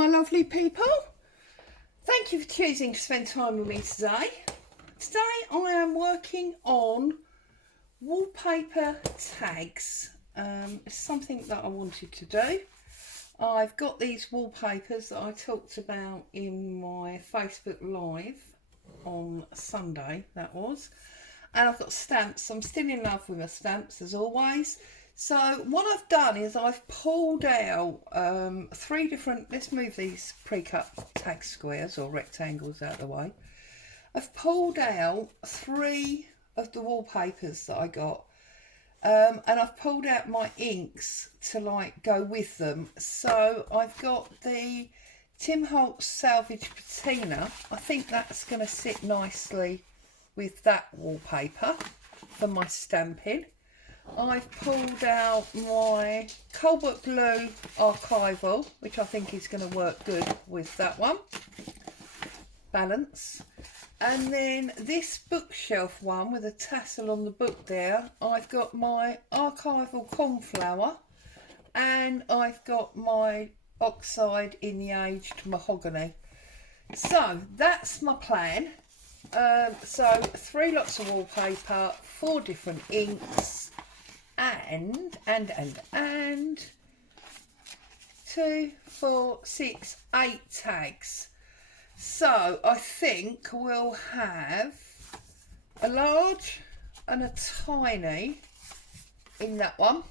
my lovely people. Thank you for choosing to spend time with me today. Today I am working on wallpaper tags. It's something that I wanted to do. I've got these wallpapers that I talked about in my Facebook Live on Sunday, that was. And I've got stamps. I'm still in love with my stamps as always. So what I've done is I've pulled out three different, let's move these pre-cut tag squares or rectangles out of the way. I've pulled out three of the wallpapers that I got, and I've pulled out my inks to like go with them. So I've got the Tim Holtz Salvage Patina. I think that's going to sit nicely with that wallpaper for my stamping. I've pulled out my Cobalt Blue Archival, which I think is going to work good with that one. Balance. And then this bookshelf one with a tassel on the book there, I've got my Archival Cornflower and I've got my Oxide in the Aged Mahogany. So that's my plan. So 3 lots of wallpaper, 4 different inks, and 2, 4, 6, 8 tags. So I think we'll have a large and a tiny in that one.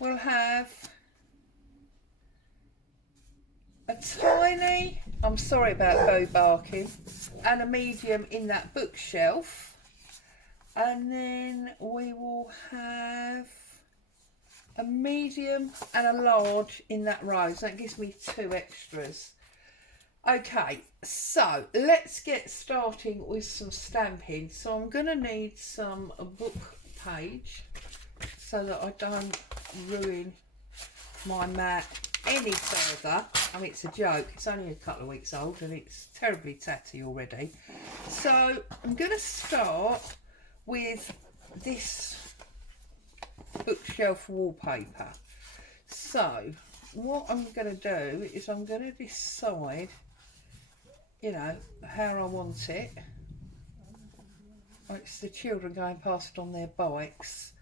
We'll have a tiny, I'm sorry about Bo barking, and a medium in that bookshelf. And then we will have a medium and a large in that row. So that gives me 2 extras. Okay, so let's get starting with some stamping. So I'm going to need some book page so that I don't ruin my mat any further. I mean, it's a joke. It's only a couple of weeks old and it's terribly tatty already. So I'm going to start with this bookshelf wallpaper. So what I'm going to do is I'm going to decide, you know, how I want it. It's the children going past on their bikes.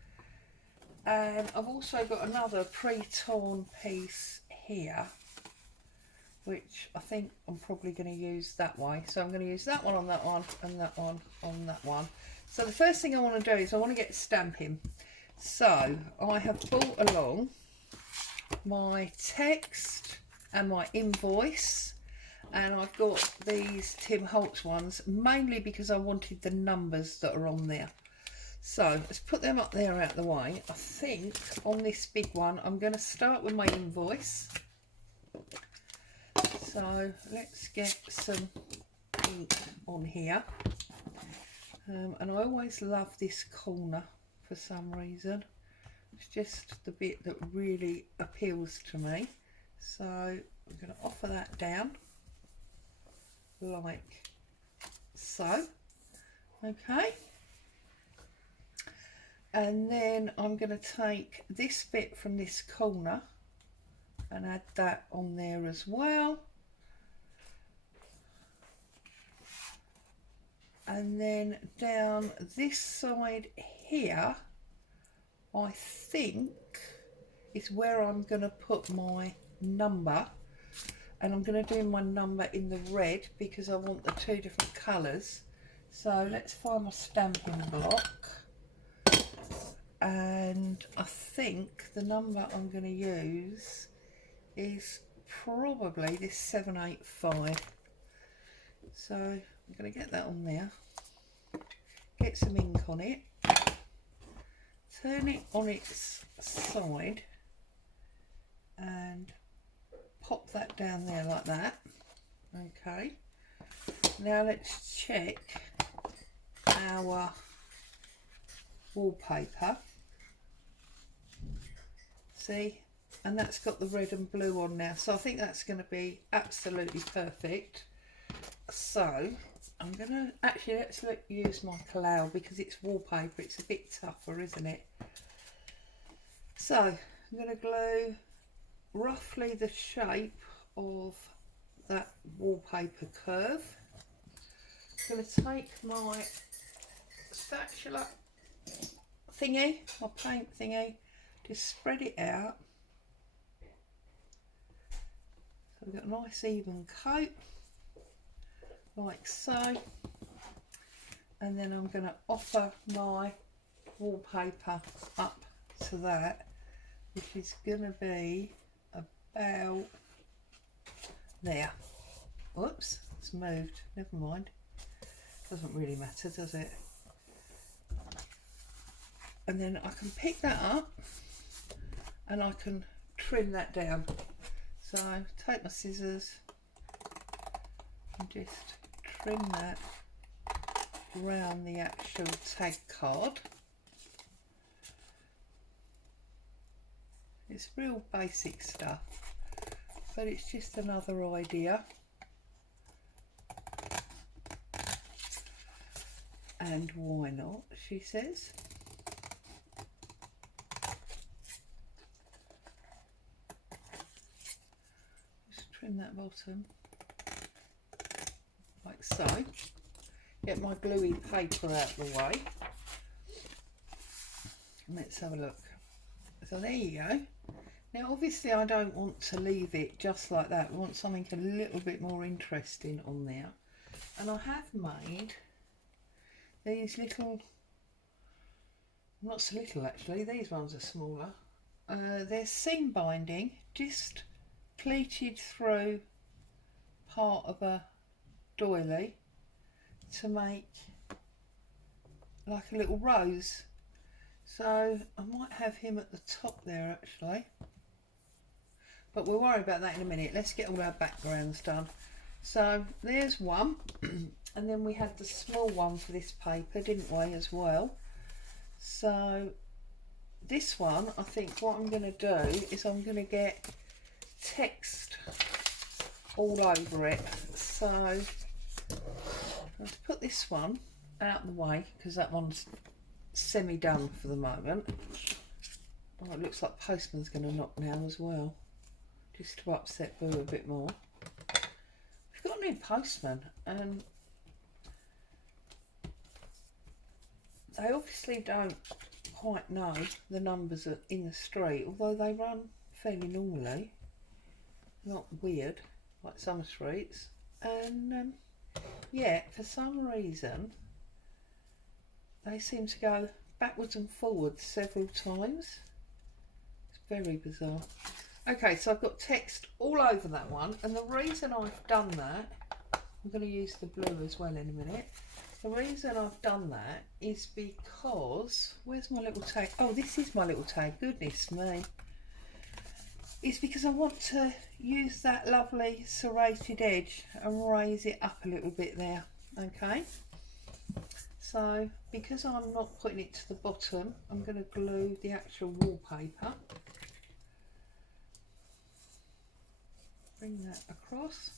And I've also got another pre-torn piece here, which I think I'm probably going to use that way. So I'm going to use that one on that one and that one on that one. So the first thing I want to do is I want to get stamping. So I have brought along my text and my invoice, and I've got these Tim Holtz ones mainly because I wanted the numbers that are on there. So let's put them up there out of the way. I think on this big one I'm going to start with my invoice. So let's get some ink on here. And I always love this corner for some reason. It's just the bit that really appeals to me. So I'm going to offer that down like so. Okay. And then I'm going to take this bit from this corner and add that on there as well. And then down this side here, I think is where I'm going to put my number. And I'm going to do my number in the red because I want the 2 different colours. So let's find my stamping block. And I think the number I'm going to use is probably this 785. So I'm going to get that on there, get some ink on it, turn it on its side and pop that down there like that. Okay, now let's check our wallpaper. See, and that's got the red and blue on now, so I think that's going to be absolutely perfect. So I'm going to actually let's use my Kalau because it's wallpaper, it's a bit tougher, isn't it? So I'm going to glue roughly the shape of that wallpaper curve. I'm going to take my spatula thingy, my paint thingy, just spread it out. So we've got a nice even coat, like so. And then I'm going to offer my wallpaper up to that, which is going to be about there. Whoops, it's moved, never mind. Doesn't really matter, does it? And then I can pick that up and I can trim that down. So take my scissors and just trim that around the actual tag card. It's real basic stuff, but it's just another idea. And why not, she says. Just trim that bottom like so. Get my gluey paper out of the way. Let's have a look. So there you go. Now obviously I don't want to leave it just like that. We want something a little bit more interesting on there. And I have made these little, not so little actually, these ones are smaller. They're seam binding, just pleated through part of a doily to make like a little rose. So I might have him at the top there actually, but we'll worry about that in a minute. Let's get all our backgrounds done. So there's one. And then we had the small one for this paper, didn't we, as well? So this one, I think what I'm going to do is I'm going to get text all over it. So let's put this one out of the way because that one's semi-done for the moment. Oh, it looks like postman's going to knock now as well, just to upset Boo a bit more. We've got a new postman and they obviously don't quite know the numbers in the street, although they run fairly normally, not weird like some streets. And yeah, for some reason they seem to go backwards and forwards several times. It's very bizarre. Okay, so I've got text all over that one, and the reason I've done that, I'm going to use the blue as well in a minute. The reason I've done that is because, where's my little tag? Oh, this is my little tag, goodness me. It's because I want to use that lovely serrated edge and raise it up a little bit there, okay? So, because I'm not putting it to the bottom, I'm going to glue the actual wallpaper. Bring that across.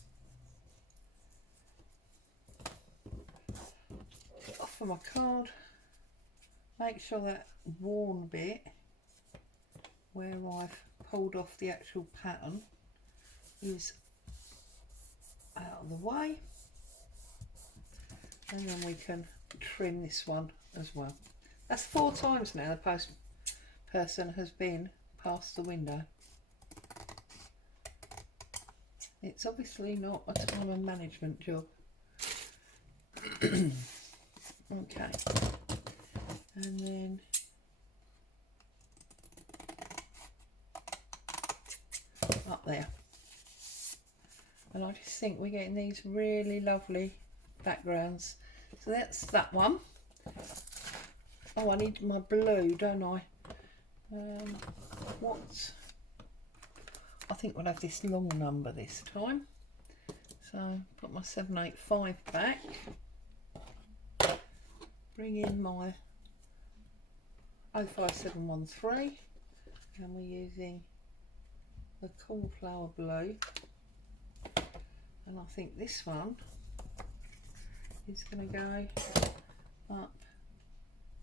Off of my card, make sure that worn bit where I've pulled off the actual pattern is out of the way, and then we can trim this one as well. That's 4 times now the post person has been past the window. It's obviously not a time and management job. Okay, and then up there, and I just think we're getting these really lovely backgrounds. So that's that one. Oh, I need my blue, don't I? What? I think we'll have this long number this time. So put my 785 back. Bring in my 05713, and we're using the cornflower blue, and I think this one is going to go up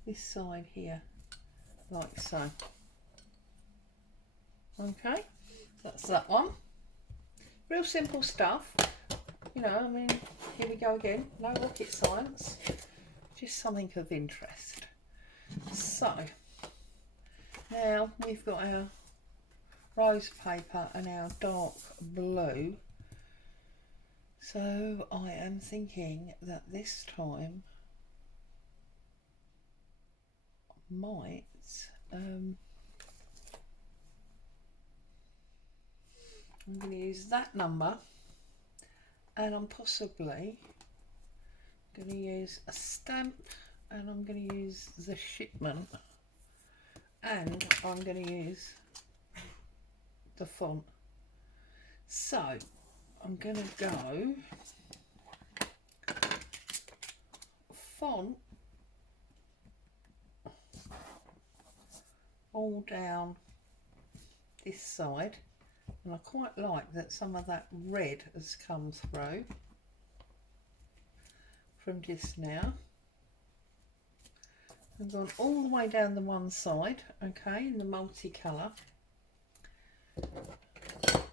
this side here like so. Okay, that's that one. Real simple stuff, you know. I mean, here we go again, no rocket science, just something of interest. So now we've got our rose paper and our dark blue, so I am thinking that this time I might I'm going to use that number, and I'm possibly going to use a stamp, and I'm going to use the shipment, and I'm going to use the font. So I'm going to go font all down this side, and I quite like that some of that red has come through from just now. I've gone all the way down the one side, okay, in the multicolour.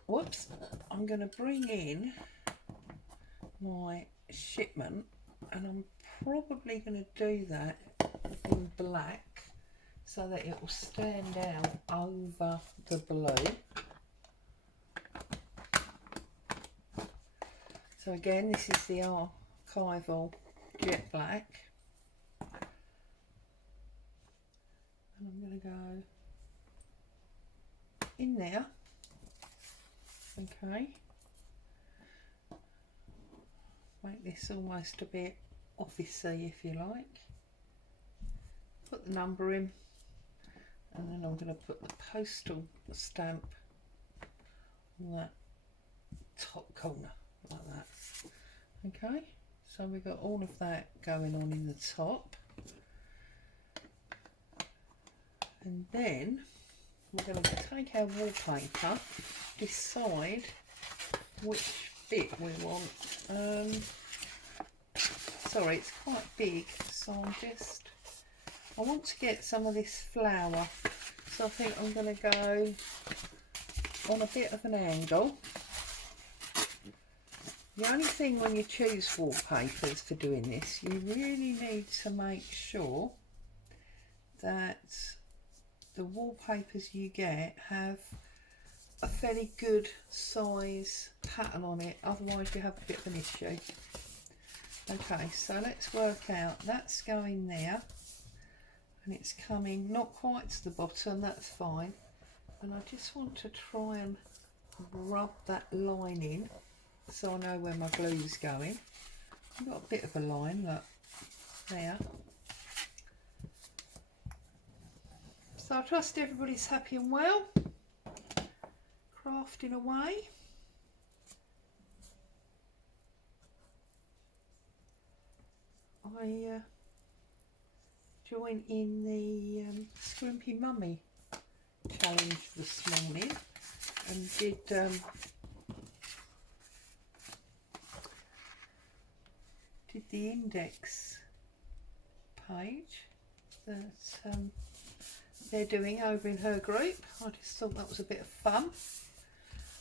Whoops, I'm going to bring in my shipment, and I'm probably going to do that in black so that it will stand out over the blue. So again, this is the archival jet black, and I'm going to go in there, okay, make this almost a bit officey if you like, put the number in, and then I'm going to put the postal stamp on that top corner like that. Okay, so we've got all of that going on in the top, and then we're going to take our wallpaper, decide which bit we want. Sorry, it's quite big, so I want to get some of this flower, so I think I'm going to go on a bit of an angle. The only thing when you choose wallpapers for doing this, you really need to make sure that the wallpapers you get have a fairly good size pattern on it, otherwise you have a bit of an issue. Okay, so let's work out, that's going there, and it's coming not quite to the bottom, that's fine, and I just want to try and rub that line in so I know where my glue's going. I've got a bit of a line, look, there. So I trust everybody's happy and well, crafting away. I joined in the Scrimpy Mummy challenge this morning and did the index page that they're doing over in her group. I just thought that was a bit of fun.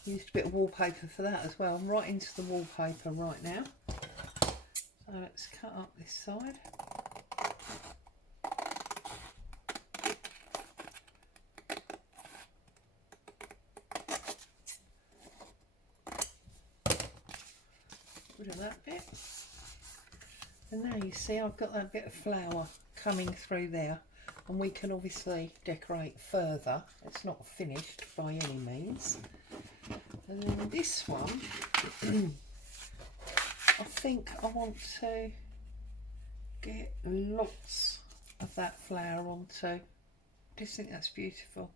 Used a bit of wallpaper for that as well. I'm right into the wallpaper right now. So let's cut up this side. Rid of that bit. And now you see I've got that bit of flower coming through there, and we can obviously decorate further. It's not finished by any means. And then this one, I think I want to get lots of that flower onto. I just think that's beautiful.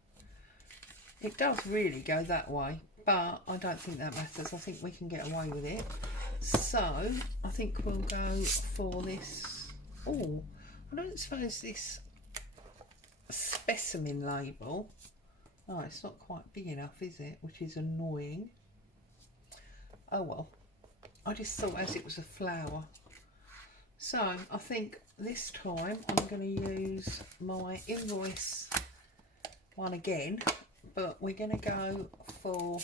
It does really go that way, but I don't think that matters. I think we can get away with it. So I think we'll go for this. Oh, I don't suppose this specimen label. Oh, it's not quite big enough, is it? Which is annoying. Oh well. I just thought as it was a flower. So I think this time I'm going to use my invoice one again, but we're going to go for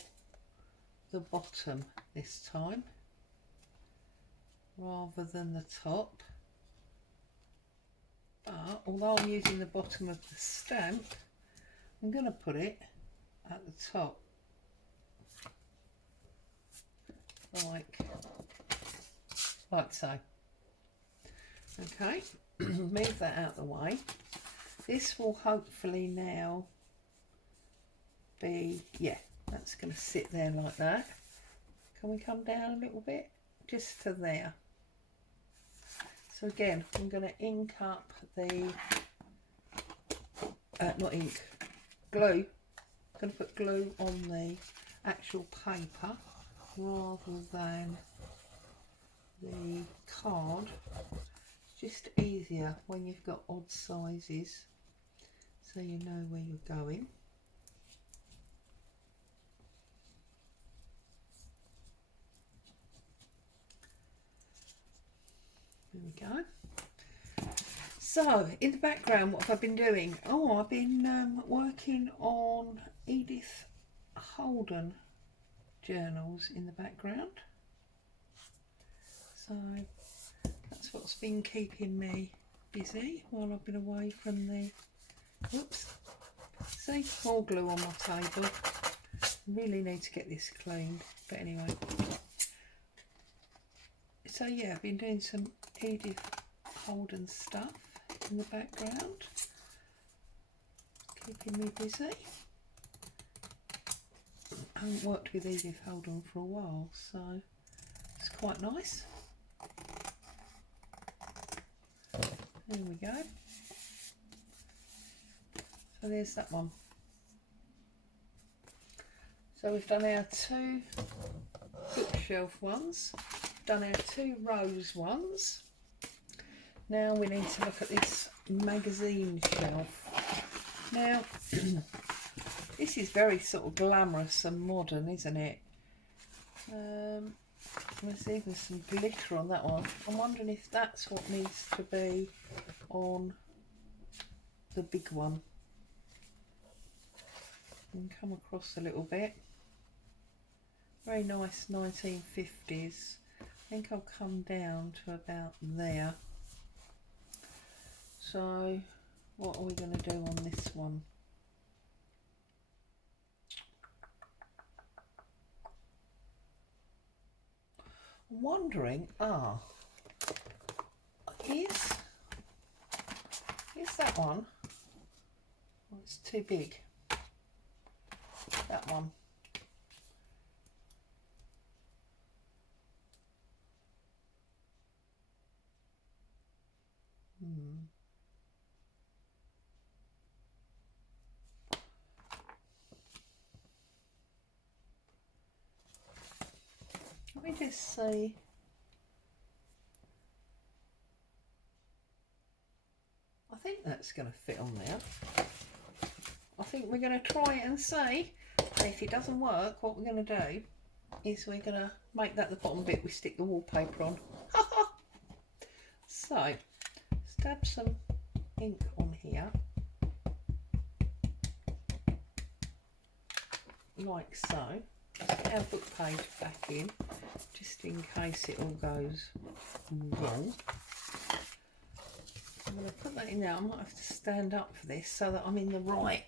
the bottom this time rather than the top. But although I'm using the bottom of the stamp, I'm going to put it at the top, like so. Okay, move that out of the way. This will hopefully now be, yeah, that's going to sit there like that. Can we come down a little bit? Just to there. So again, I'm going to ink up the, not ink, glue. I'm going to put glue on the actual paper rather than the card. It's just easier when you've got odd sizes, so you know where you're going. There we go. So in the background, what have I been doing? Oh, I've been working on Edith Holden journals in the background. So that's what's been keeping me busy while I've been away from the, whoops, see, more glue on my table. Really need to get this cleaned, but anyway. So yeah, I've been doing some Edith Holden stuff in the background, keeping me busy. I haven't worked with Edith Holden for a while, so it's quite nice. There we go. So there's that one. So we've done our 2 bookshelf ones, done our 2 rose ones. Now we need to look at this magazine shelf. Now, this is very sort of glamorous and modern, isn't it? There's even some glitter on that one. I'm wondering if that's what needs to be on the big one. And come across a little bit. Very nice 1950s. I think I'll come down to about there. So what are we going to do on this one? I'm wondering, is that one? Oh, it's too big. That one. Let me just see. I think that's going to fit on there. I think we're going to try it and see. And if it doesn't work, what we're going to do is we're going to make that the bottom bit we stick the wallpaper on. So, stab some ink on here. Like so. Get our book page back in, just in case it all goes wrong. I'm going to put that in there. I might have to stand up for this so that I'm in the right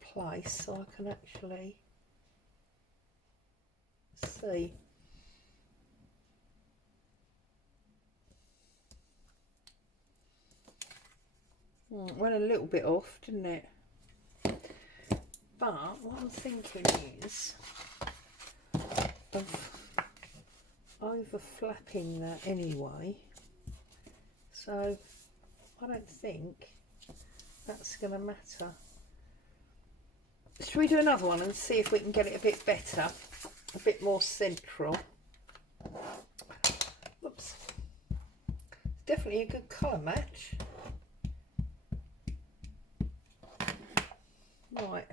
place so I can actually see. It went a little bit off, didn't it? But what I'm thinking is of over flapping that anyway, so I don't think that's going to matter. Should we do another one and see if we can get it a bit better, a bit more central? Whoops. It's definitely a good colour match. Right.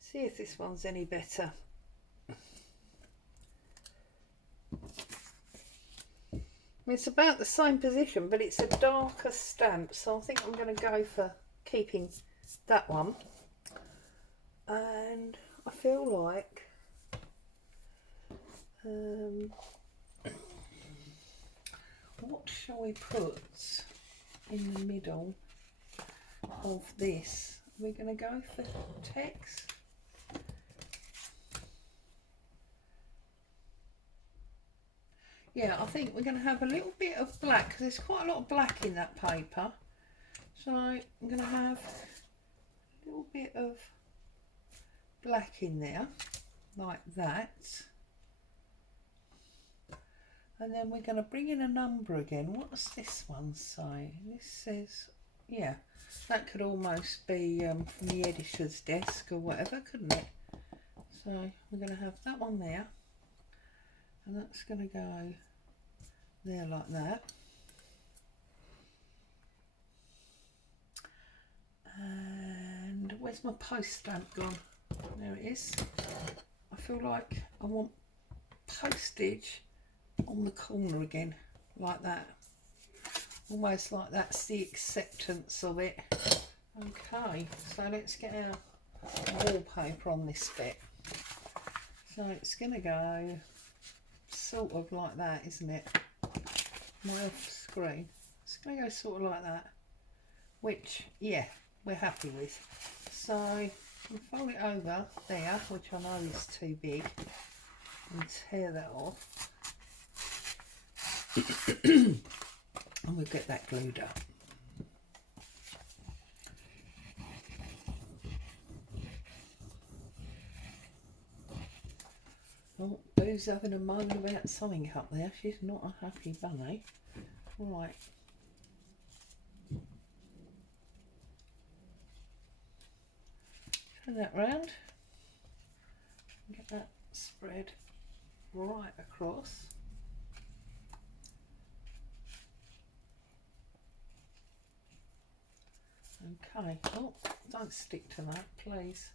See if this one's any better. It's about the same position, but it's a darker stamp, so I think I'm going to go for keeping that one, and I feel like what shall we put in the middle of this? We're going to go for text. Yeah, I think we're going to have a little bit of black because there's quite a lot of black in that paper. So I'm going to have a little bit of black in there, like that. And then we're going to bring in a number again. What does this one say? This says, yeah, that could almost be from the editor's desk or whatever, couldn't it? So we're going to have that one there. And that's going to go there like that. And where's my post stamp gone? There it is. I feel like I want postage on the corner again, like that. Almost like that's the acceptance of it. Okay, so let's get our wallpaper on this bit. So it's going to go sort of like that, isn't it? My off screen. It's going to go sort of like that, which, yeah, we're happy with. So I'll fold it over there, which I know is too big, and tear that off. And we'll get that glued up. Oh, Boo's having a moan about something up there. She's not a happy bunny. Right. Turn that round. Get that spread right across. Okay. Oh, don't stick to that, please.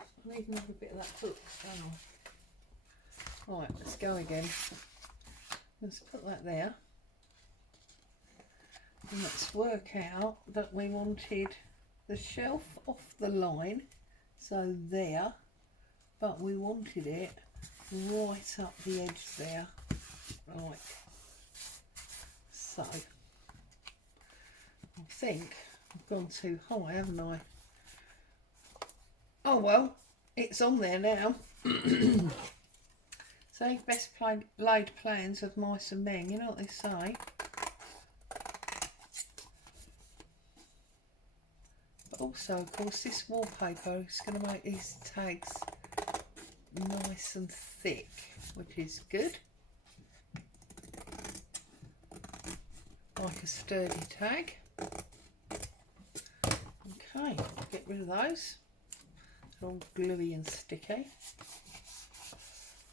I need another bit of that hook. Oh. Right, let's go again. Let's put that there. And let's work out that we wanted the shelf off the line, so there, but we wanted it right up the edge there, like so. I think I've gone too high, haven't I? Oh well, it's on there now. So best laid plans of mice and men, you know what they say. But also, of course, this wallpaper is going to make these tags nice and thick, which is good. Like a sturdy tag. Okay, get rid of those. They're all gluey and sticky.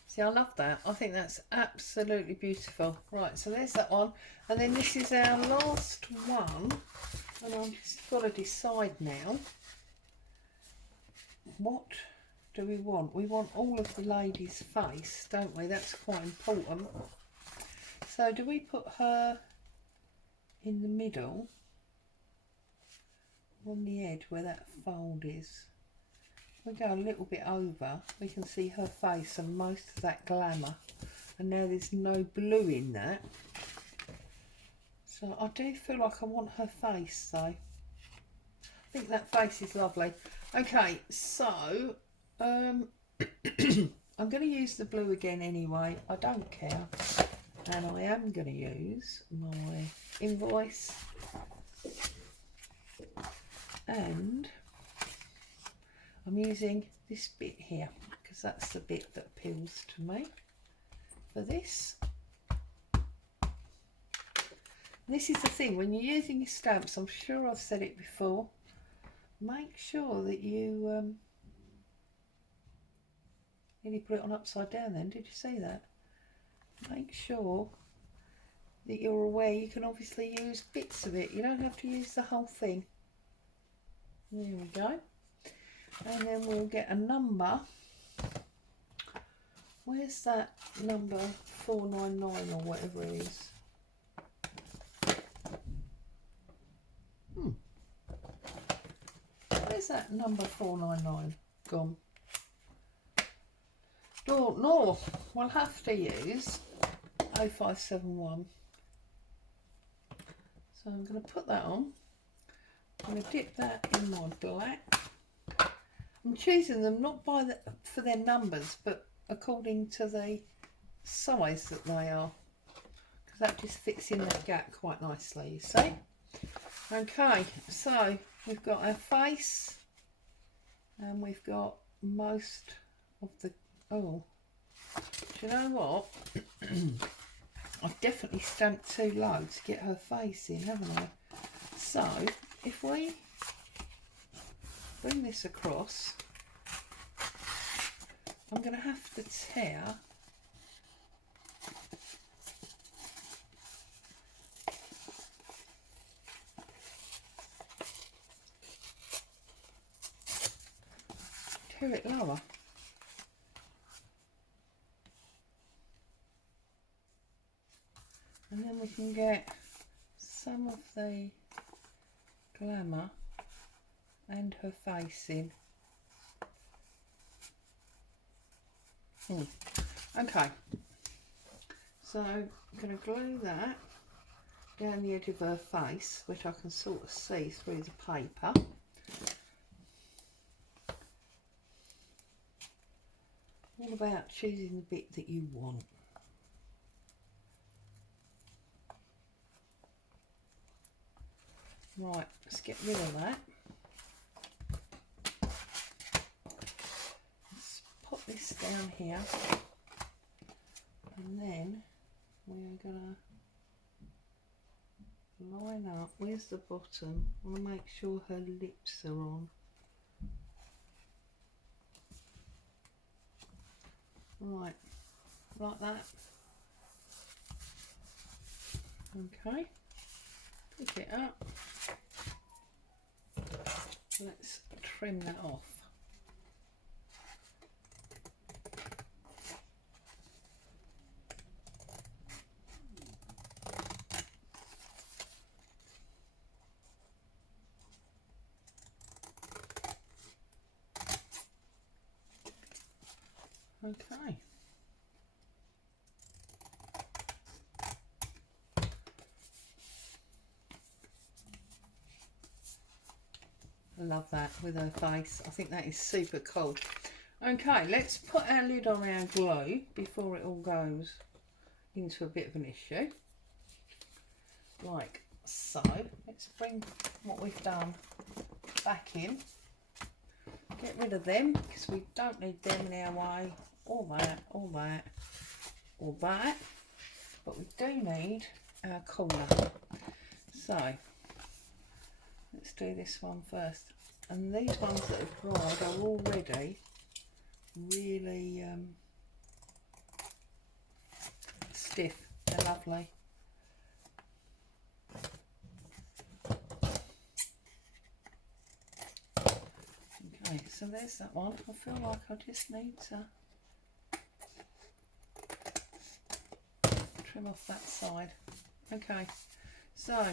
See, I love that. I think that's absolutely beautiful. Right, so there's that one. And then this is our last one. And I've just got to decide now. What do we want? We want all of the lady's face, don't we? That's quite important. So do we put her in the middle? On the edge where that fold is. We go a little bit over, we can see her face and most of that glamour, and now there's no blue in that, so I do feel like I want her face though. I think that face is lovely. Okay, so I'm going to use the blue again anyway, I don't care, and I am going to use my invoice, and I'm using this bit here because that's the bit that appeals to me for this. This is the thing, when you're using your stamps, I'm sure I've said it before, make sure that you nearly put it on upside down then, did you see that? Make sure that you're aware you can obviously use bits of it, you don't have to use the whole thing. There we go. And then we'll get a number. Where's that number 499 or whatever it is? Where's that number 499 gone? No, we'll have to use 0571. So I'm going to put that on. I'm going to dip that in my black. I'm choosing them not for their numbers, but according to the size that they are, because that just fits in that gap quite nicely, you see. Okay, so we've got our face, and we've got most of the, oh, do you know what? I've definitely stamped too low to get her face in, haven't I? So if we bring this across, I'm going to have to tear it lower. And then we can get some of the glamour and her face in. Okay, so I'm going to glue that down the edge of her face, which I can sort of see through the paper. All about choosing the bit that you want. Right, let's get rid of that. Let's put this down here, and then we're gonna line up. Where's the bottom? I want to make sure her lips are on. Right, like that. Okay, pick it up. Let's trim that off. Okay. I love that with her face. I think that is super cool. Okay, let's put our lid on our glue before it all goes into a bit of an issue. Like so. Let's bring what we've done back in. Get rid of them because we don't need them in our way. All that, all that, all that. But we do need our corner. So let's do this one first. And these ones that have dried are already really stiff. They're lovely. Okay, so there's that one. I feel like I just need to trim off that side. Okay, so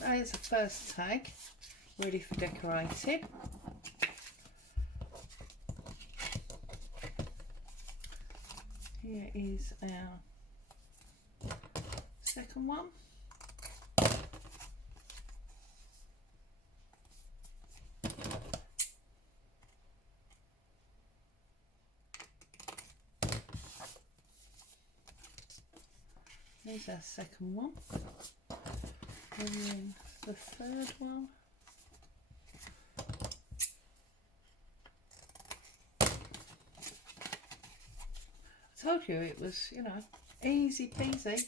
there's the first tag, ready for decorating. Here is our second one. Here's our second one. And then the third one. I told you it was, you know, easy peasy.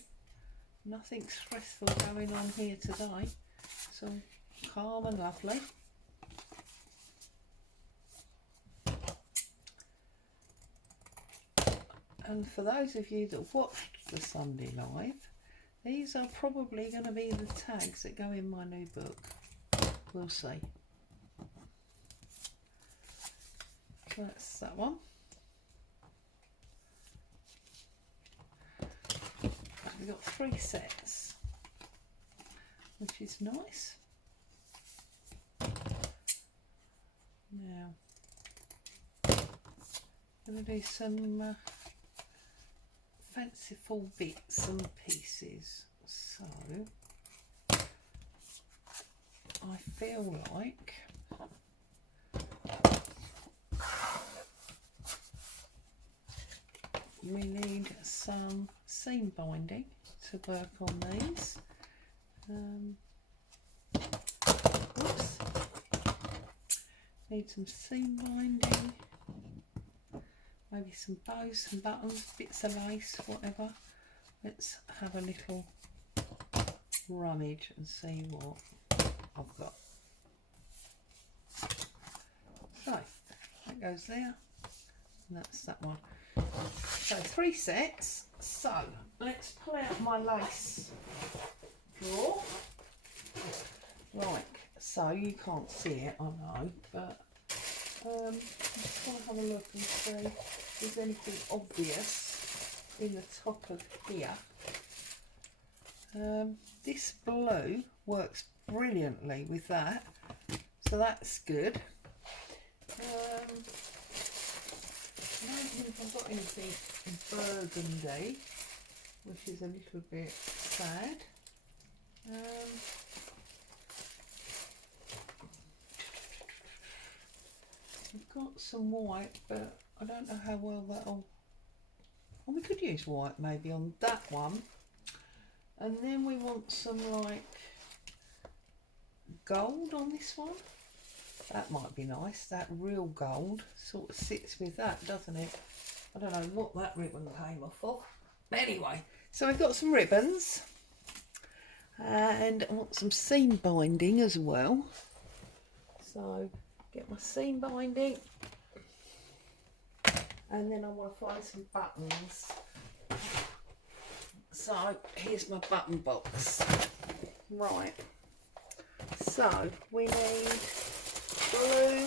Nothing stressful going on here today. So calm and lovely. And for those of you that watched the Sunday Live, these are probably going to be the tags that go in my new book. We'll see. So that's that one. We've got 3 sets, which is nice. going to do some fanciful bits and pieces. So I feel like we need some seam binding to work on these. Oops. Need some seam binding, maybe some bows, some buttons, bits of lace, whatever. Let's have a little rummage and see what I've got. So that goes there, and that's that one. So 3 sets. So let's pull out my lace drawer. Right, so you can't see it, I know, but just want to have a look and see if there's anything obvious in the top of here. This blue works brilliantly with that, so that's good. I don't think I've got anything in burgundy, which is a little bit sad. I've got some white, but I don't know how well that'll... Well, we could use white maybe on that one. And then we want some like gold on this one. That might be nice. That real gold sort of sits with that, doesn't it? I don't know what that ribbon came off of. But anyway, so we've got some ribbons. And I want some seam binding as well. So get my seam binding. And then I want to find some buttons. So here's my button box. Right. So we need blue,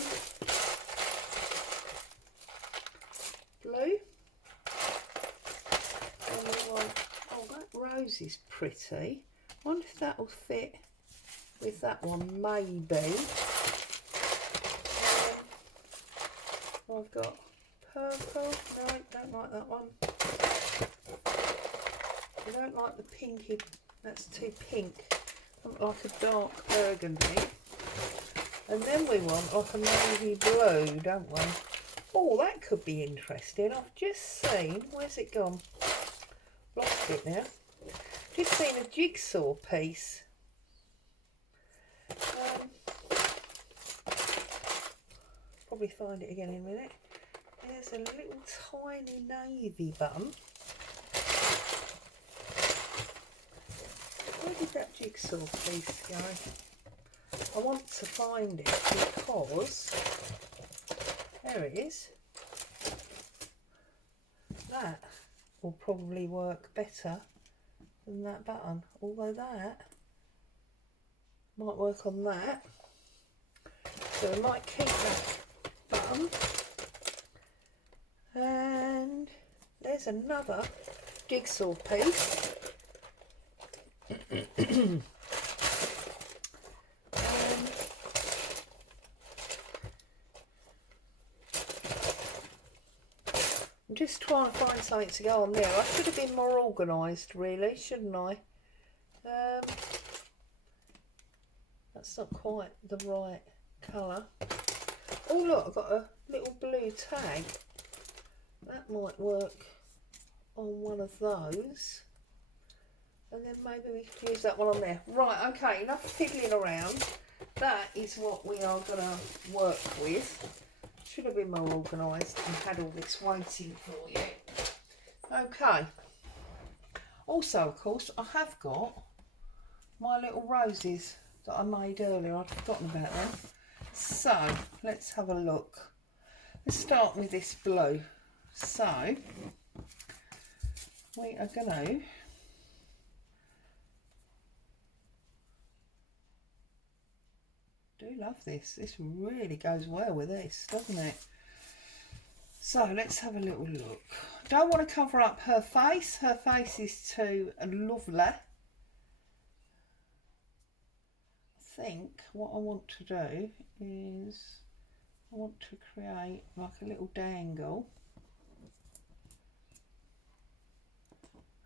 and we want, oh, that rose is pretty. I wonder if that will fit with that one, maybe. I've got purple, no, don't like that one. I don't like the pinky, that's too pink. I want like a dark burgundy. And then we want like a navy blue, don't we? Oh, that could be interesting. I've just seen, where's it gone? Lost it now. Just seen a jigsaw piece. Probably find it again in a minute. There's a little tiny navy button. Where did that jigsaw piece go? I want to find it because there it is. That will probably work better than that button, although that might work on that. So we might keep that button. And there's another jigsaw piece. I'm just trying to find something to go on there. I should have been more organised, really, shouldn't I? That's not quite the right colour. Oh look, I've got a little blue tag. That might work on one of those. And then maybe we could use that one on there. Right, okay, enough fiddling around. That is what we are going to work with. Should have been more organised and had all this waiting for you. Okay. Also, of course, I have got my little roses that I made earlier. I'd forgotten about them. So, let's have a look. Let's start with this blue. So, we are going to do love this. This really goes well with this, doesn't it? So let's have a little look. Don't want to cover up her face. Her face is too lovely. I think what I want to do is I want to create like a little dangle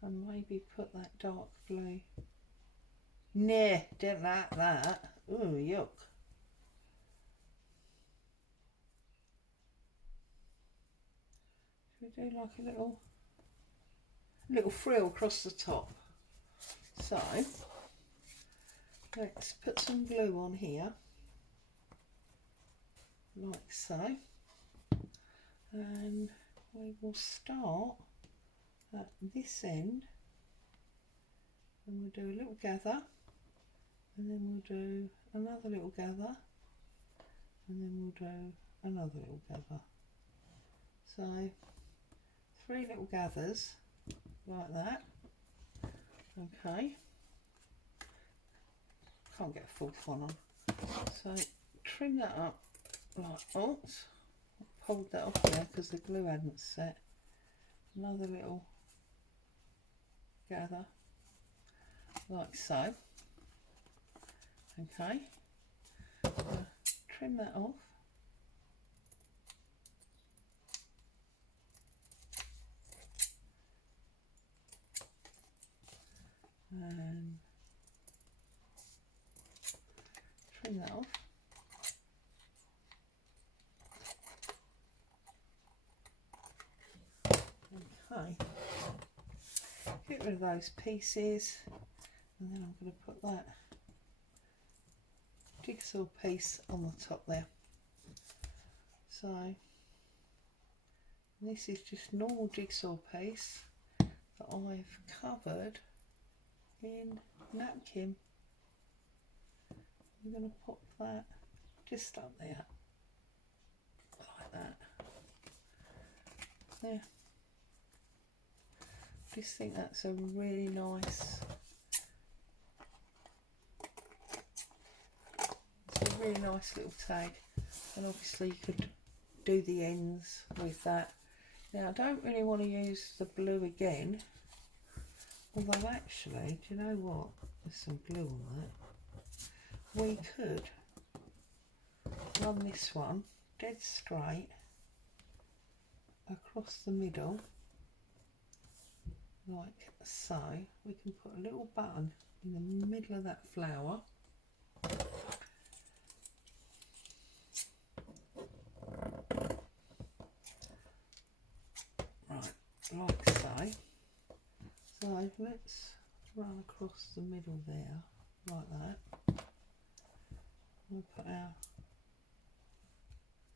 and maybe put that dark blue. Nah, don't like that. Ooh, yuck. Should we do like a little frill across the top? So let's put some glue on here, like so, and we will start at this end, and we'll do a little gather, and then we'll do another little gather, and then we'll do another little gather. So 3 little gathers like that. Okay, can't get a 4th one on, so trim that up like that. Pulled that off there because the glue hadn't set. Another little gather like so. Okay, trim that off. And trim that off. Okay, get rid of those pieces, and then I'm going to put that jigsaw piece on the top there. So this is just normal jigsaw piece that I've covered in napkin. I'm going to pop that just up there like that. There. Just think that's a really nice, it's a really nice little tag, and obviously you could do the ends with that. Now I don't really want to use the blue again, although actually, do you know what, there's some glue on that. We could run this one dead straight across the middle like so. We can put a little button in the middle of that flower, right, like so. So let's run across the middle there like that. We'll put our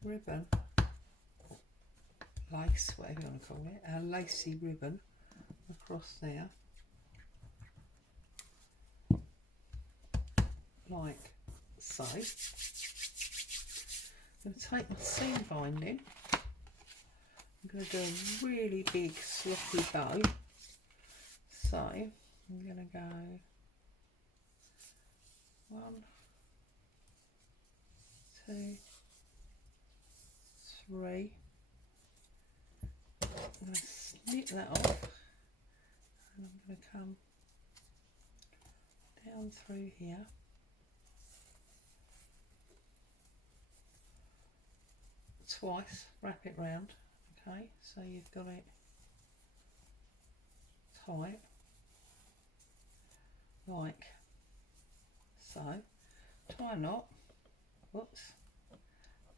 ribbon, lace, whatever you want to call it, our lacy ribbon across there like so. I'm going to take my seam binding. I'm going to do a really big sloppy bow. So I'm going to go 1, 2, 3. I'm going to snip that off, and I'm going to come down through here, twice, wrap it round. Okay, so you've got it tight like so. Tie a knot. Whoops,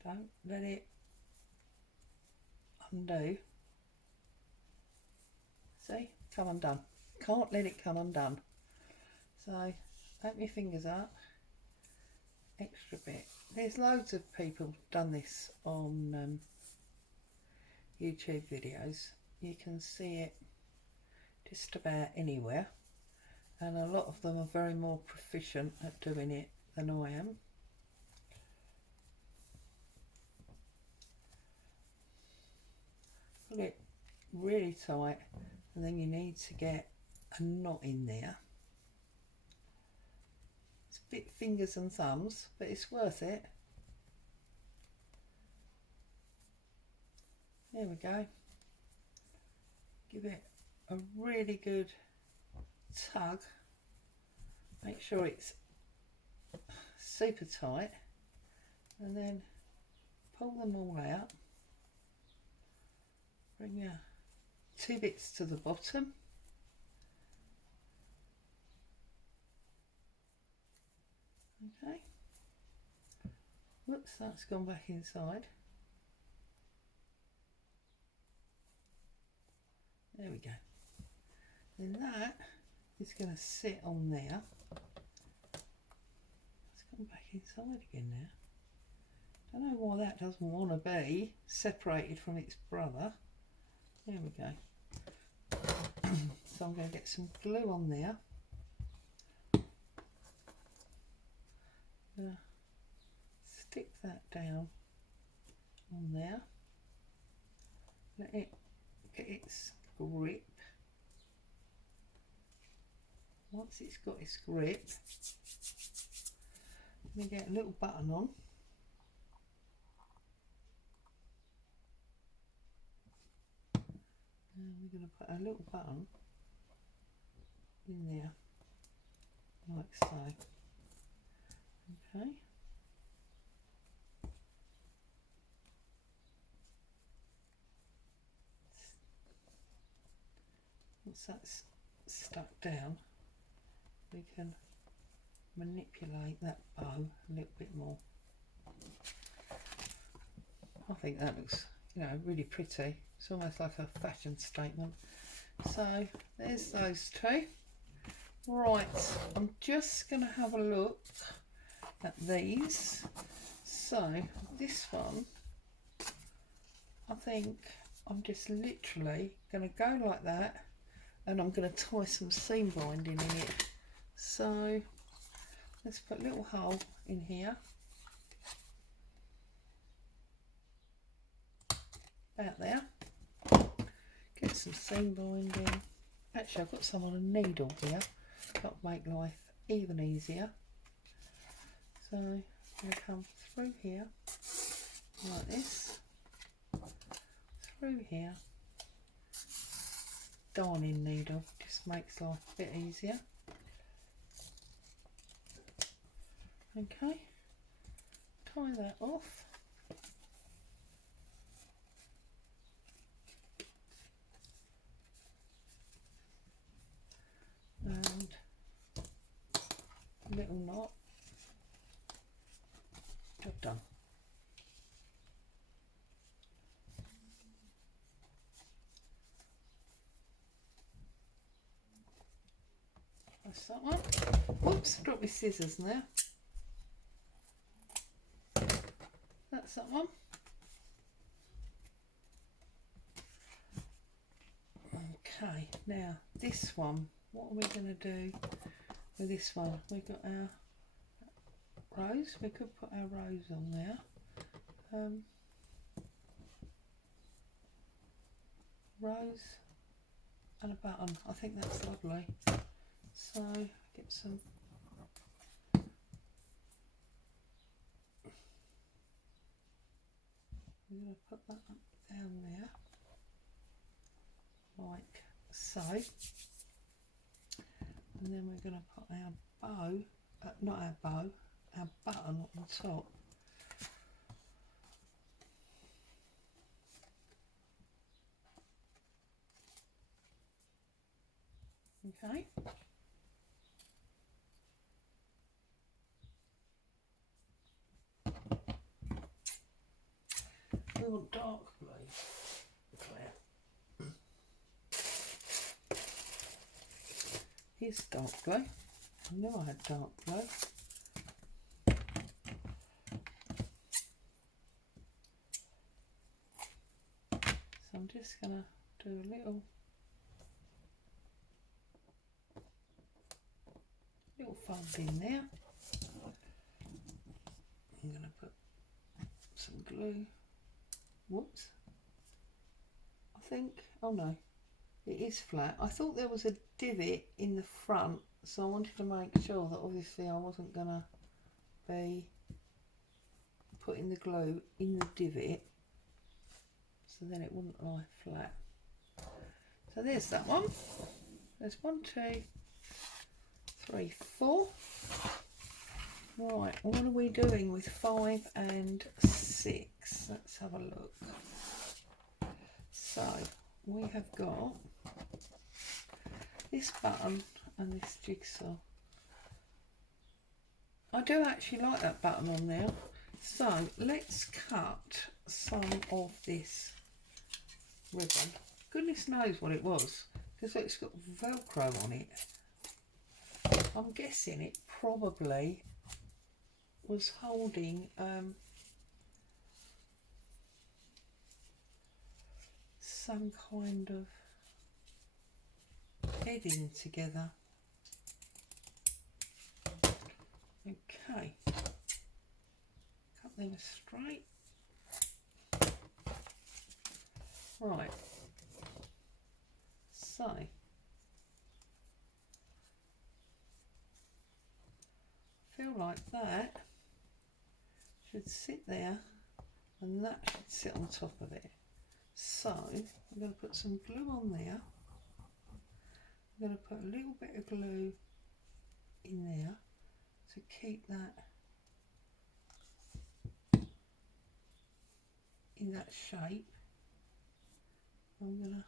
don't let it undo. See, come undone. Can't let it come undone. So open your fingers up, extra bit. There's loads of people done this on YouTube videos. You can see it just about anywhere, and a lot of them are very more proficient at doing it than I am. Pull it really tight, and then you need to get a knot in there. It's a bit fingers and thumbs, but it's worth it. There we go. Give it a really good tug. Make sure it's super tight, and then pull them all out. Bring your 2 bits to the bottom, Okay. Whoops, that's gone back inside. There we go. And that is going to sit on there. It's gone back inside again now. Don't know why that doesn't want to be separated from its brother. There we go. So I'm going to get some glue on there. I'm going to stick that down on there. Let it get its grip. Once it's got its grip, I'm going to get a little button on. And we're going to put a little button in there, like so. Okay. Once that's stuck down, we can manipulate that bow a little bit more. I think that looks, you know, really pretty. It's almost like a fashion statement. So there's those two. Right, I'm just going to have a look at these. So this one, I think I'm just literally going to go like that, and I'm going to tie some seam binding in it. So let's put a little hole in here, about there. Get some seam binding. Actually, I've got some on a needle here. That'll make life even easier. So I'm going to come through here like this, through here. Darning needle just makes life a bit easier. Okay, tie that off. And a little knot. Job done. That's that one. Whoops, dropped my scissors now. That's that one. Okay, now this one, what are we going to do with this one? We've got our rose. We could put our rose on there. Rose and a button. I think that's lovely. So get some. I'm going to put that up down there, like so. And then we're going to put our bow, not our bow, our button on top. Okay. We want dark blue, Claire. Here's dark blue. I knew I had dark blue. So I'm just going to do a little fold in there. I'm going to put some glue. Whoops. I think, oh no, it is flat. I thought there was a divot in the front, so I wanted to make sure that obviously I wasn't going to be putting the glue in the divot, so then it wouldn't lie flat. So there's that one. There's 1, 2, 3, 4. Right, what are we doing with 5 and 6? Let's have a look. So we have got this button and this jigsaw. I do actually like that button on there. So let's cut some of this ribbon. Goodness knows what it was, because it's got Velcro on it. I'm guessing it probably was holding some kind of bedding together. Okay, cut them straight. Right, so I feel like that should sit there and that should sit on top of it. So I'm going to put some glue on there. I'm going to put a little bit of glue in there to keep that in that shape. I'm going to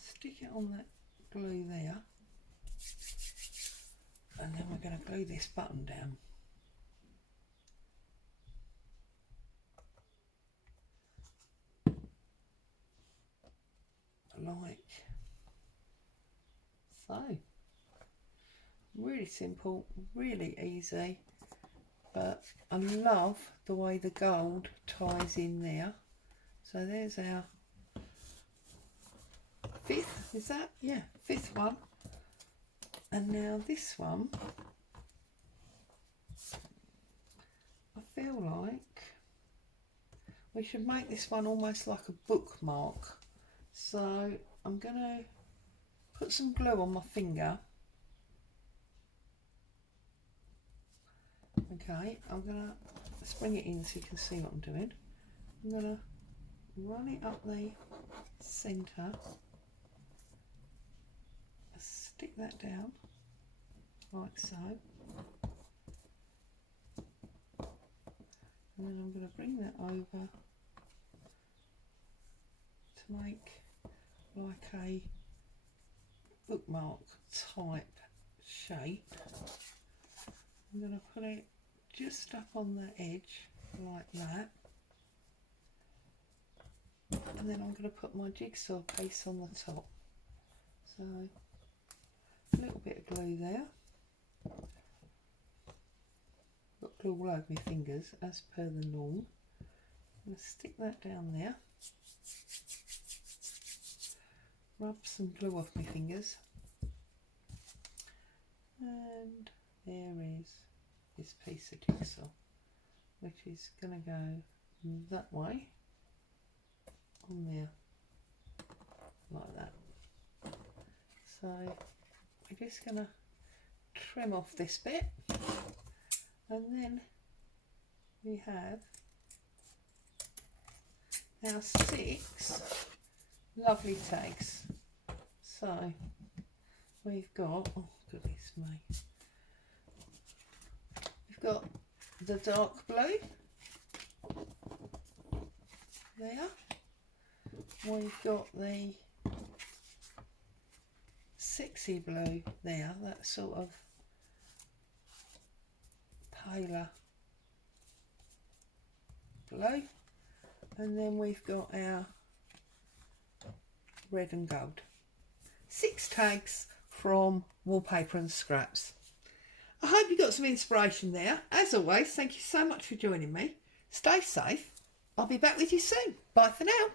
stick it on that glue there, and then we're going to glue this button down. Like so. Really simple, really easy, but I love the way the gold ties in there. So there's our fifth, is that? Yeah, fifth one. And now this one, I feel like we should make this one almost like a bookmark. So I'm going to put some glue on my finger. Okay, I'm going to spring it in so you can see what I'm doing. I'm going to run it up the centre, stick that down like so, and then I'm going to bring that over to make like a bookmark type shape. I'm going to put it just up on the edge like that, and then I'm going to put my jigsaw piece on the top. So a little bit of glue there. Got glue all over my fingers as per the norm. I'm going to stick that down there. Rub some glue off my fingers. And there is this piece of jigsaw, which is going to go that way on there, like that. So we're just going to trim off this bit, and then we have our 6 lovely tags. So we've got, oh goodness me, we've got the dark blue there, we've got the sexy blue there, that sort of paler blue, and then we've got our red and gold. 6 tags from Wallpaper and Scraps. I hope you got some inspiration there. As always, thank you so much for joining me. Stay safe. I'll be back with you soon. Bye for now.